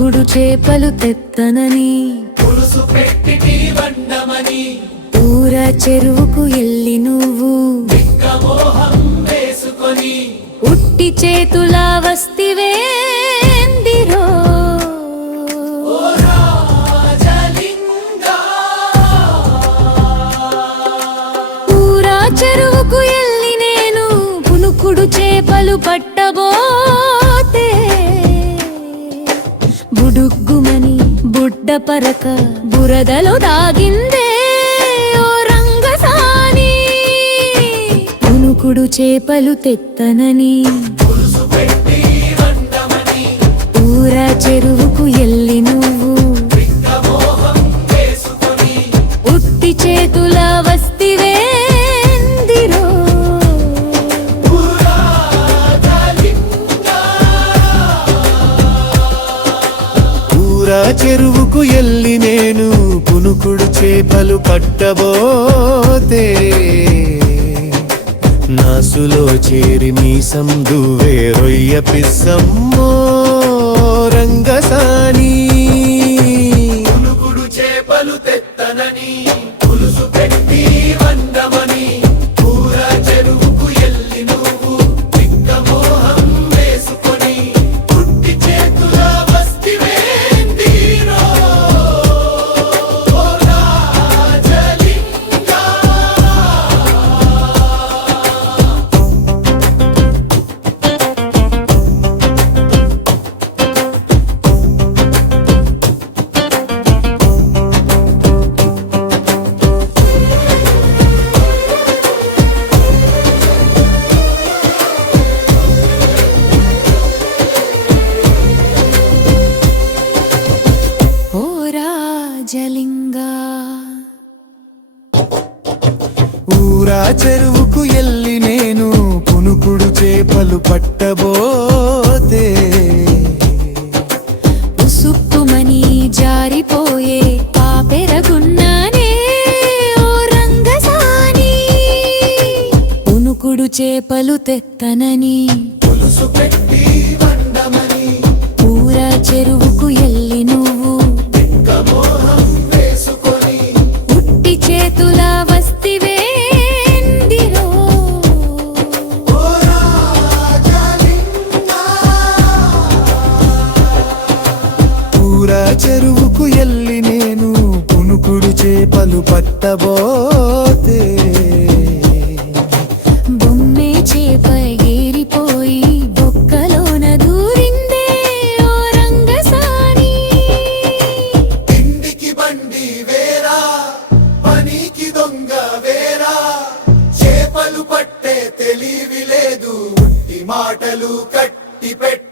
పునుకుడు చేపలు తెత్తనని. పులుసు పెట్టి వండమని ఊర చెరువుకు ఎల్లి నువ్వు. మోహం వేసుకొని. ఉట్టి చేతుల ఊరా చెరువుకు ఎల్లి నేను పునుకుడు చేపలు పట్టబోతే బుడ్డ పరక బురదలో దాగిందే ఓ రంగసాని. పునుకుడు చేపలు తెత్తనని. ఊర ఊరా చెరువుకు ఎల్లి నువ్వు. ఉట్టి చేతుల చెరువుకు ఎల్లి నేను పునుకుడు చేపలు పట్టబోతే నాసులో చేరి మీసం దువే రొయ్య పిస్సమ్మో రంగసాని. ఊరా చెరువుకు ఎల్లి నేను పునుకుడు చేపలు పట్టబోతే. ఉసుక్కుమని జారిపోయే పాపెరగున్నానే ఓ రంగసాని. ఉనుకుడు చేపలు తెత్తనని పులుసు పెట్టి వండమని. ఊర చెరువుకు చెరువుకు ఎల్లి నేను పునుకుడు చేపలు పట్టబోతే. బొమ్మే చేప ఎగిరిపోయి బొక్కలోన దూరిందే ఓ రంగసాని ఇంటికి బండి వేరా పనికి దొంగ వేరా. చేపలు పట్టే తెలివి లేదు మాటలు కట్టి పెట్టి.